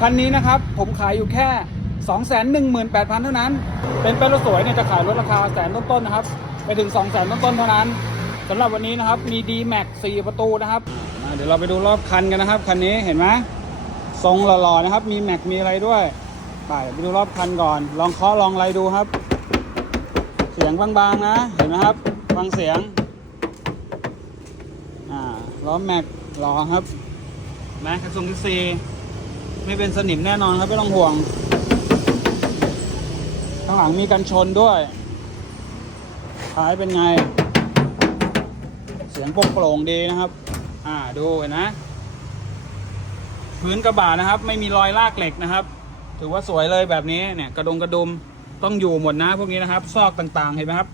คันนี้นะครับผมขายอยู่แค่ 218,000 เท่านั้น เป็นเป็นรถสวยเนี่ยจะขายรถราคาแสนต้นๆนะครับ ไปถึง 2 0 0 0 0 0ต้นๆเท่านั้นสำหรับวันนี้นะครับมี D Max 4 ประตูนะครับเดี๋ยวเราไปดูรอบคันกันนะครับ คันนี้เห็นไหมทรงหล่อๆนะครับ มีแม็กมีอะไรด้วยไปไปดูรอบคันก่อน ลองเคาะลองอะไรดูครับ เสียงบางๆนะ เห็นไหมครับ ฟังเสียงอ่าล้อแม็กรอครับแม็กทรงที่สี่ ไม่เป็นสนิมแน่นอนครับ ไม่ต้องห่วง ข้างหลังมีกันชนด้วยท้ายเป็นไง เสียงโปร่งโปร่งดีนะครับ อ่าดูเห็นนะ พื้นกระบะนะครับ ไม่มีรอยลากเหล็กนะครับ ถือว่าสวยเลยแบบนี้เนี่ยกระดงกระดุมต้องอยู่หมดนะพวกนี้นะครับ ซอกต่างๆเห็นไหมครับ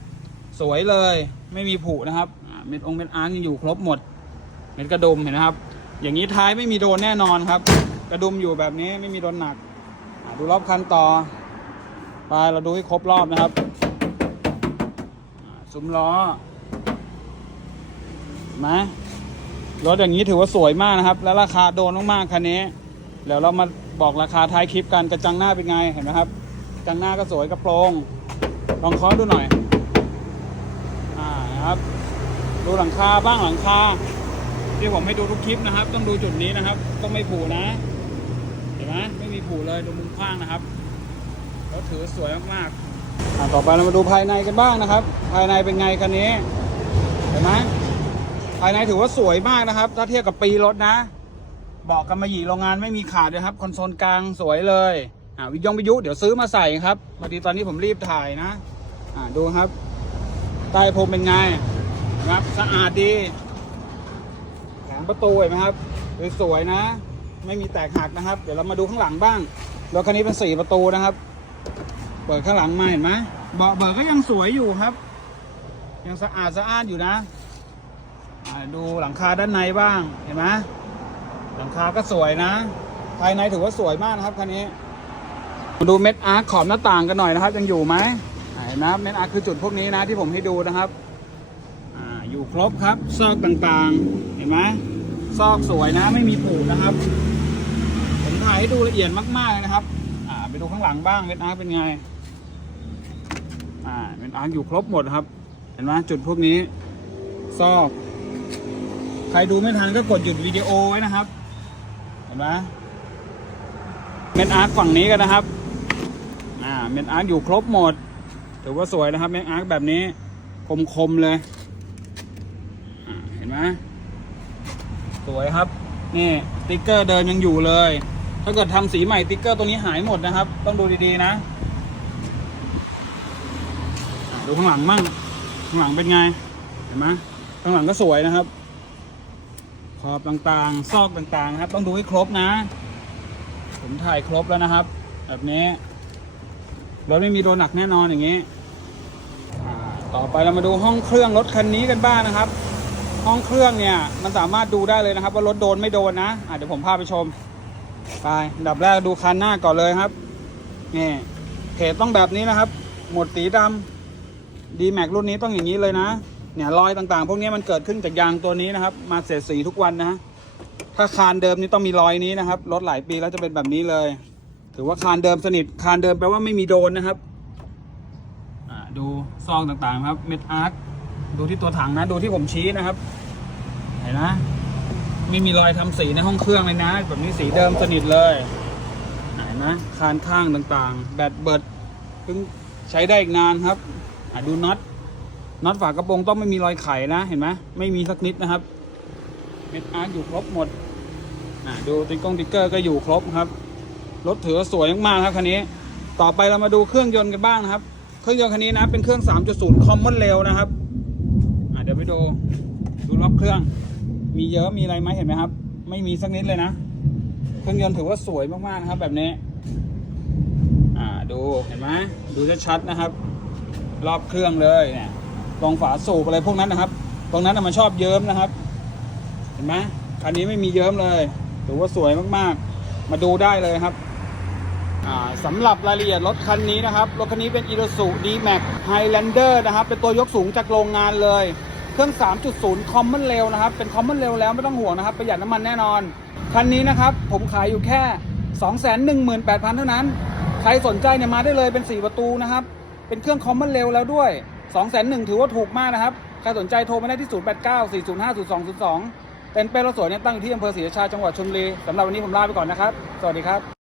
สวยเลยไม่มีผุนะครับเม็ดองเม็ดอาร์ยังอยู่ครบหมด เม็ดกระดุมเห็นนะครับ อย่างนี้ท้ายไม่มีโดนแน่นอนครับ กระดุมอยู่แบบนี้ไม่มีโดนหนัก ดูรอบคันต่อไปเราดูให้ครบรอบนะครับซุ้มล้อเห็นไหมรถอย่างนี้ถือว่าสวยมากนะครับ และราคาโดนมากๆคันนี้เดี๋ยวเรามาบอกราคาท้ายคลิปกันกระจังหน้าเป็นไงเห็นไหมครับกระจังหน้าก็สวยกระโปรงลองเคาะดูหน่อยอ่านะครับ ดูหลังคาบ้างหลังคาที่ผมให้ดูทุกคลิปนะครับ ต้องดูจุดนี้นะครับ ต้องไม่ผูนะ ห็นไหมไม่มีผูเลยดูมุมข้างนะครับรถถือสวยมากๆต่อไปเรามาดูภายในกันบ้างนะครับ ภายในเป็นไงคันนี้เห็นไหมภายในถือว่าสวยมากนะครับ ถ้าเทียบกับปีรถนะบอกกันมาหยีโรงงานไม่มีขาดเลยครับคอนโซลกลางสวยเลยอ่าวิทยงวิทยุเดี๋ยวซื้อมาใส่ครับพอดีตอนนี้ผมรีบถ่ายนะอ่าดูครับ ใต้พรมเป็นไงครับสะอาดดีแผงประตูเห็นไหมครับสวยๆนะ ไม่มีแตกหักนะครับ เดี๋ยวเรามาดูข้างหลังบ้างรถคันนี้เป็นสี่ประตูนะครับ เปิดข้างหลังมาเห็นไหมเบาะเบิกก็ยังสวยอยู่ครับ ยังสะอาดสะอ้านอยู่นะดูหลังคาด้านในบ้างเห็นไหมหลังคาก็สวยนะ ภายในถือว่าสวยมากนะครับคันนี้มาดูเม็ดอาร์คขอบหน้าต่างกันหน่อยนะครับ ยังอยู่ไหมเห็นไหมเม็ดอาร์คคือจุดพวกนี้นะที่ผมให้ดูนะครับอยู่ครบครับซอกต่างๆ เห็นไหมซอกสวยนะไม่มีผุนะครับ ให้ดูละเอียดมากๆเลยนะครับ อ่าไปดูข้างหลังบ้างเม็ดอาร์เป็นไง อ่าเม็ดอาร์อยู่ครบหมดครับ เห็นไหมจุดพวกนี้ ซอก ใครดูไม่ทันก็กดหยุดวิดีโอไว้นะครับ เห็นไหมเม็ดอาร์ฝั่งนี้กันนะครับ อ่าเม็ดอาร์อยู่ครบหมด ถือว่าสวยนะครับเม็ดอาร์แบบนี้ คมๆเลยอ่าเห็นไหมสวยครับ นี่สติ๊กเกอร์เดิมยังอยู่เลย ถ้าเกิดทำสีใหม่ติ๊กเกอร์ตัวนี้หายหมดนะครับ ต้องดูดีๆนะ ดูข้างหลังมั่งข้างหลังเป็นไง เห็นไหมข้างหลังก็สวยนะครับ ขอบต่างๆ ซอกต่างๆนะครับ ต้องดูให้ครบนะ ผมถ่ายครบแล้วนะครับ แบบนี้รถไม่มีโดนหนักแน่นอนอย่างนี้ต่อไปเรามาดูห้องเครื่องรถคันนี้กันบ้างนะครับ ห้องเครื่องเนี่ยมันสามารถดูได้เลยนะครับ ว่ารถโดนไม่โดนนะะเดี๋ยวผมพาไปชม ไปดับแรกดูคันหน้าก่อนเลยครับนี่เพจต้องแบบนี้นะครับ หมดสีดำดีแม็กรุ่นนี้ต้องอย่างนี้เลยนะเนี่ยรอยต่างๆ พวกนี้มันเกิดขึ้นจากยางตัวนี้นะครับ มาเสียสีทุกวันนะ ถ้าคานเดิมนี่ต้องมีรอยนี้นะครับรถหลายปีแล้วจะเป็นแบบนี้เลย ถือว่าคานเดิมสนิทคานเดิมแปลว่าไม่มีโดนนะครับดูซองต่างๆครับเม็ดอาร์คดูที่ตัวถังนะ ดูที่ผมชี้นะครับ เห็นนะ ไม่มีรอยทำสีในห้องเครื่องเลยนะ แบบนี้สีเดิมสนิทเลยอ่าเห็นนะคานข้างต่างๆ แบตเบิดเพิ่งใช้ได้อีกนานครับอดูน็อตน็อตฝากระโปรงต้องไม่มีรอยไขนะเห็นไหมไม่มีสักนิดนะครับเม็ดอาร์คอยู่ครบหมดดูติ๊กกงติ๊กเกอร์ก็อยู่ครบครับรถถือสวยมากๆครับคันนี้ ต่อไปเรามาดูเครื่องยนต์กันบ้างนะครับ เครื่องยนต์คันนี้นะเป็นเครื่อง 3.0 Common Rail นะครับเดี๋ยวไปดูดูล็อกเครื่อง มีเยอะมีอะไรไหมเห็นไหมครับ ไม่มีสักนิดเลยนะเครื่องยนต์ถือว่าสวยมากๆนะครับ แบบนี้ อ่าดูเห็นไหมดูชัดๆนะครับ รอบเครื่องเลยเนี่ยตรงฝาสูบอะไรพวกนั้นนะครับ ตรงนั้นมันชอบเยิ้มนะครับ เห็นไหมคันนี้ไม่มีเยิ้มเลยถือว่าสวยมากๆ มาดูได้เลยครับอ่าสำหรับรายละเอียดรถคันนี้นะครับ รถคันนี้เป็น i r s u D-Max Highlander นะครับ เป็นตัวยกสูงจากโรงงานเลย เครื่อง 3.0 Common Rail นะครับ เป็น Common Rail แล้วไม่ต้องห่วงนะครับ ประหยัดน้ำมันแน่นอน คันนี้นะครับ ผมขายอยู่แค่ 218,000 เท่านั้น ใครสนใจเนี่ยมาได้เลยเป็น 4 ประตูนะครับ เป็นเครื่องคอมมอนเร็วแล้วด้วย 201,000 ถือว่าถูกมากนะครับ ใครสนใจโทรมาได้ที่ 0894050202 เป็นเป้รถสวยเนี่ยตั้งอยู่ที่อำเภอศรีราชาจังหวัดชลบุรีสำหรับวันนี้ผมลาไปก่อนนะครับ สวัสดีครับ